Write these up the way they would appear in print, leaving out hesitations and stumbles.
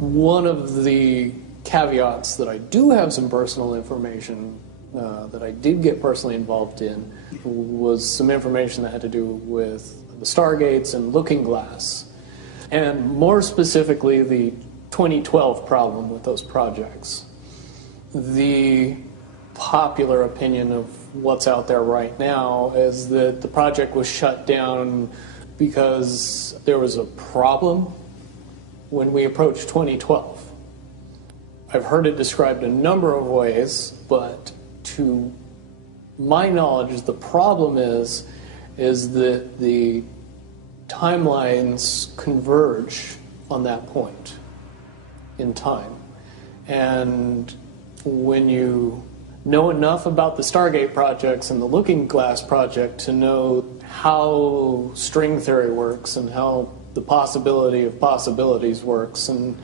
One of the caveats that I do have some personal information that I did get personally involved in was some information that had to do with the Stargates and Loocking Glass, and more specifically the 2012 problem with those projects. The popular opinion of what's out there right now is that the project was shut down because there was a problem when we approached 2012. I've heard it described a number of ways, but to my knowledge, the problem is that the timelines converge on that point in time. And when you know enough about the Stargate projects and the Looking Glass project to know how string theory works and how the possibility of possibilities works and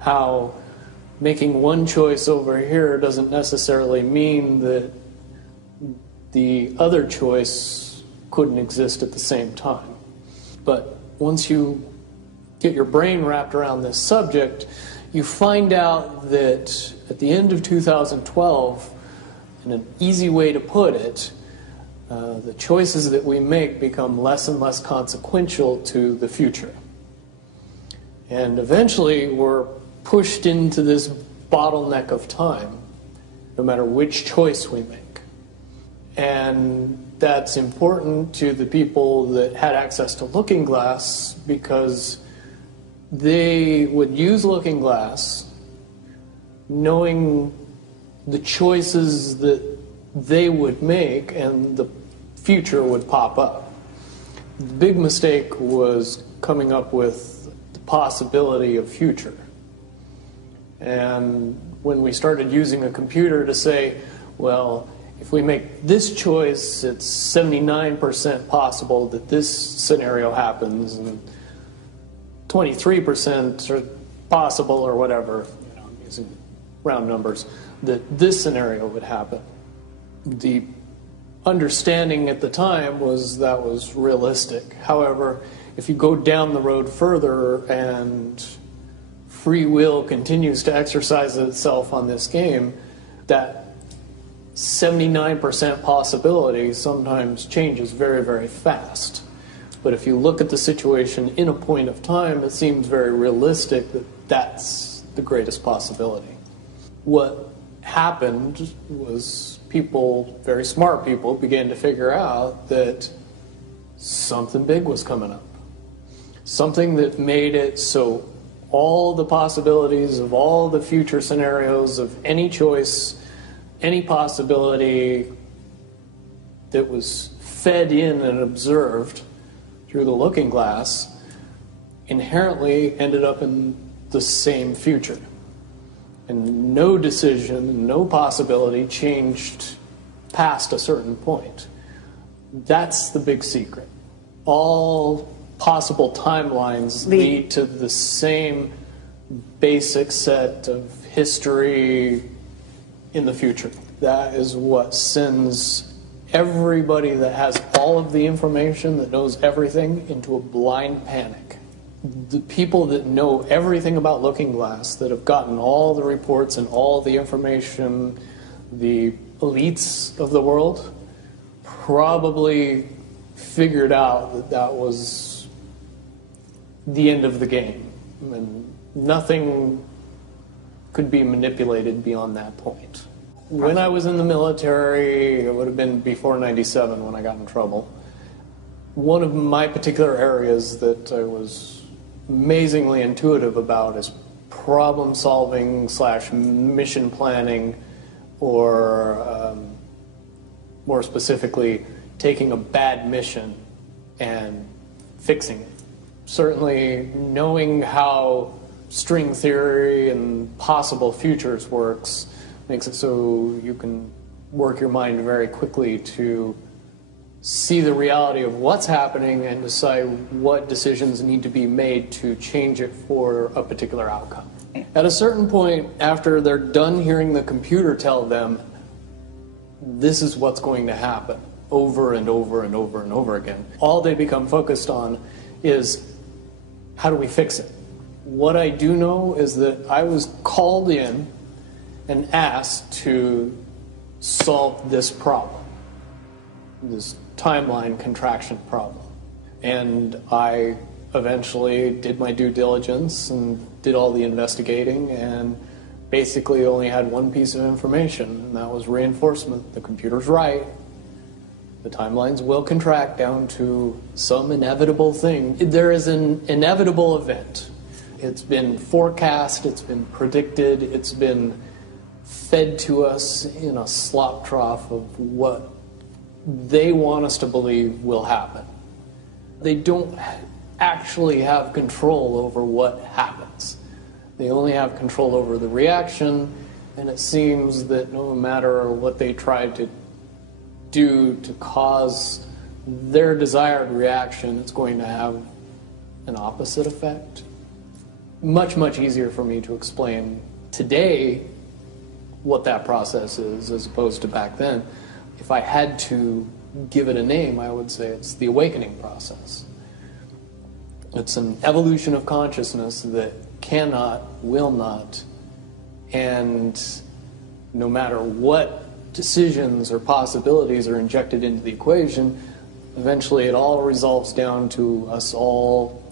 how making one choice over here doesn't necessarily mean that the other choice couldn't exist at the same time. But once you get your brain wrapped around this subject, you find out that at the end of 2012, in an easy way to put it, the choices that we make become less and less consequential to the future. And eventually we're pushed into this bottleneck of time, no matter which choice we make. And that's important to the people that had access to Looking Glass because they would use Looking Glass knowing the choices that they would make and the future would pop up. The big mistake was coming up with the possibility of future. And when we started using a computer to say, well, if we make this choice, it's 79% possible that this scenario happens, and 23% are possible, or whatever, I'm using round numbers, that this scenario would happen. The understanding at the time was that was realistic. However, if you go down the road further and free will continues to exercise itself on this game, that 79% possibility sometimes changes very, very fast. But if you look at the situation in a point of time, it seems very realistic that that's the greatest possibility. What happened was people, very smart people, began to figure out that something big was coming up. Something that made it so all the possibilities of all the future scenarios of any choice, any possibility that was fed in and observed through the Looking Glass inherently ended up in the same future. And no decision, no possibility changed past a certain point. That's the big secret. All possible timelines lead to the same basic set of history in the future. That is what sends everybody that has all of the information, that knows everything, into a blind panic. The people that know everything about Looking Glass, that have gotten all the reports and all the information, the elites of the world, probably figured out that that was the end of the game. And nothing could be manipulated beyond that point. When I was in the military, it would have been before '97 when I got in trouble. One of my particular areas that I was amazingly intuitive about is problem solving / mission planning, or more specifically, taking a bad mission and fixing it. Certainly knowing how string theory and possible futures works makes it so you can work your mind very quickly to see the reality of what's happening and decide what decisions need to be made to change it for a particular outcome. At a certain point, after they're done hearing the computer tell them this is what's going to happen over and over and over and over again, all they become focused on is how do we fix it? What I do know is that I was called in and asked to solve this problem, this timeline contraction problem. And I eventually did my due diligence and did all the investigating and basically only had one piece of information, and that was reinforcement. The computer's right. The timelines will contract down to some inevitable thing. There is an inevitable event. It's been forecast, it's been predicted, it's been fed to us in a slop trough of what they want us to believe will happen. They don't actually have control over what happens. They only have control over the reaction, and it seems that no matter what they try to do to cause their desired reaction, it's going to have an opposite effect. Much, much easier for me to explain today what that process is as opposed to back then. If I had to give it a name, I would say it's the awakening process. It's an evolution of consciousness that cannot, will not, and no matter what decisions or possibilities are injected into the equation, eventually it all resolves down to us all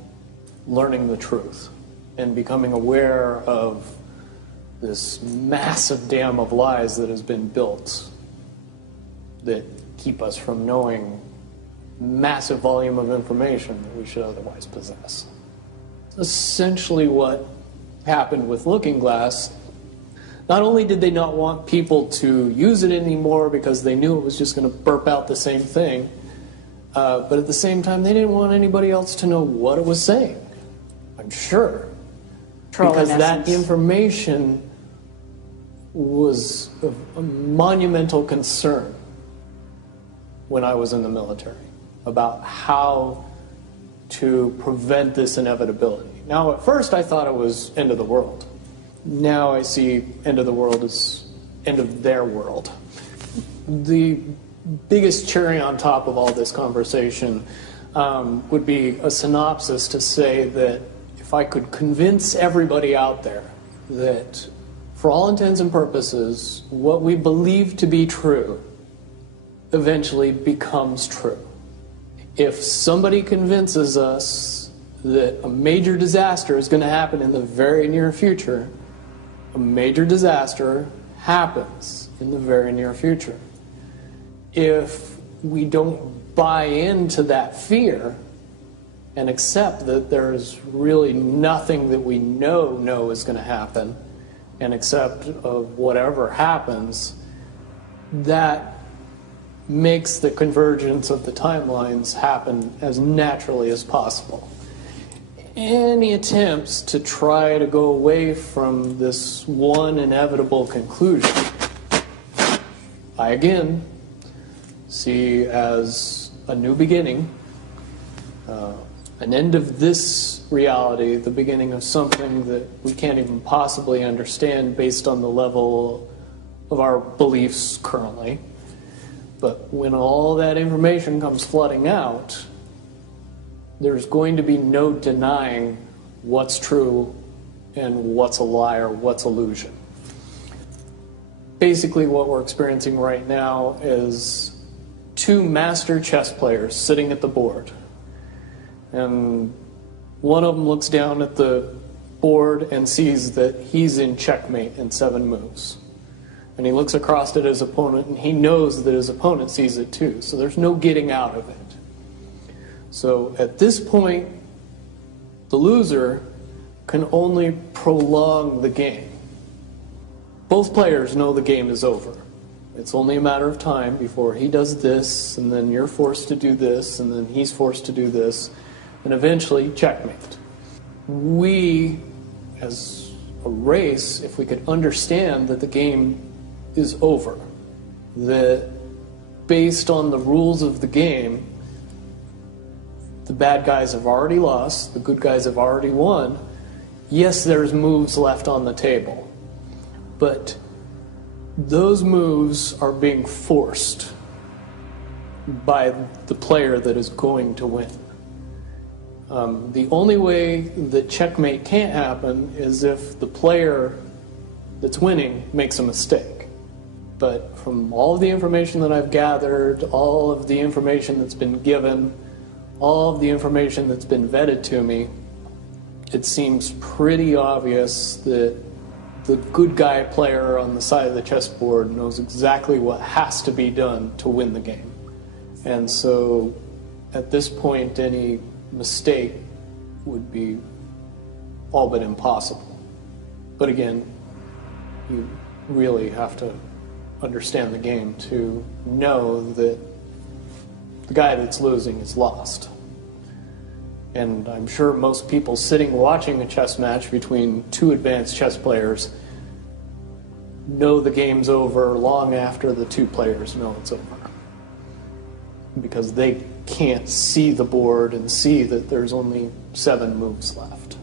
learning the truth and becoming aware of this massive dam of lies that has been built that keep us from knowing massive volume of information that we should otherwise possess. Essentially what happened with Looking Glass, not only did they not want people to use it anymore because they knew it was just going to burp out the same thing, but at the same time they didn't want anybody else to know what it was saying, I'm sure. Because that information was of a monumental concern when I was in the military about how to prevent this inevitability. Now, at first I thought it was end of the world. Now I see end of the world as end of their world. The biggest cherry on top of all this conversation would be a synopsis to say that if I could convince everybody out there that for all intents and purposes, what we believe to be true eventually becomes true. If somebody convinces us that a major disaster is going to happen in the very near future, a major disaster happens in the very near future. If we don't buy into that fear and accept that there's really nothing that we know is going to happen, and accept of whatever happens, that makes the convergence of the timelines happen as naturally as possible. Any attempts to try to go away from this one inevitable conclusion, I again see as a new beginning, an end of this reality, the beginning of something that we can't even possibly understand based on the level of our beliefs currently. But when all that information comes flooding out, there's going to be no denying what's true and what's a lie or what's illusion. Basically what we're experiencing right now is two master chess players sitting at the board. And one of them looks down at the board and sees that he's in checkmate in 7 moves. And he looks across at his opponent and he knows that his opponent sees it too. So there's no getting out of it. So at this point, the loser can only prolong the game. Both players know the game is over. It's only a matter of time before he does this, and then you're forced to do this, and then he's forced to do this, and eventually checkmate. We, as a race, if we could understand that the game is over, that based on the rules of the game, the bad guys have already lost, the good guys have already won. Yes, there's moves left on the table, but those moves are being forced by the player that is going to win. The only way that checkmate can't happen is if the player that's winning makes a mistake. But from all of the information that I've gathered, all of the information that's been given, all of the information that's been vetted to me, it seems pretty obvious that the good guy player on the side of the chessboard knows exactly what has to be done to win the game. And so at this point, any mistake would be all but impossible. But again, you really have to understand the game to know that the guy that's losing is lost. And I'm sure most people sitting watching a chess match between two advanced chess players know the game's over long after the two players know it's over. Because they can't see the board and see that there's only 7 moves left.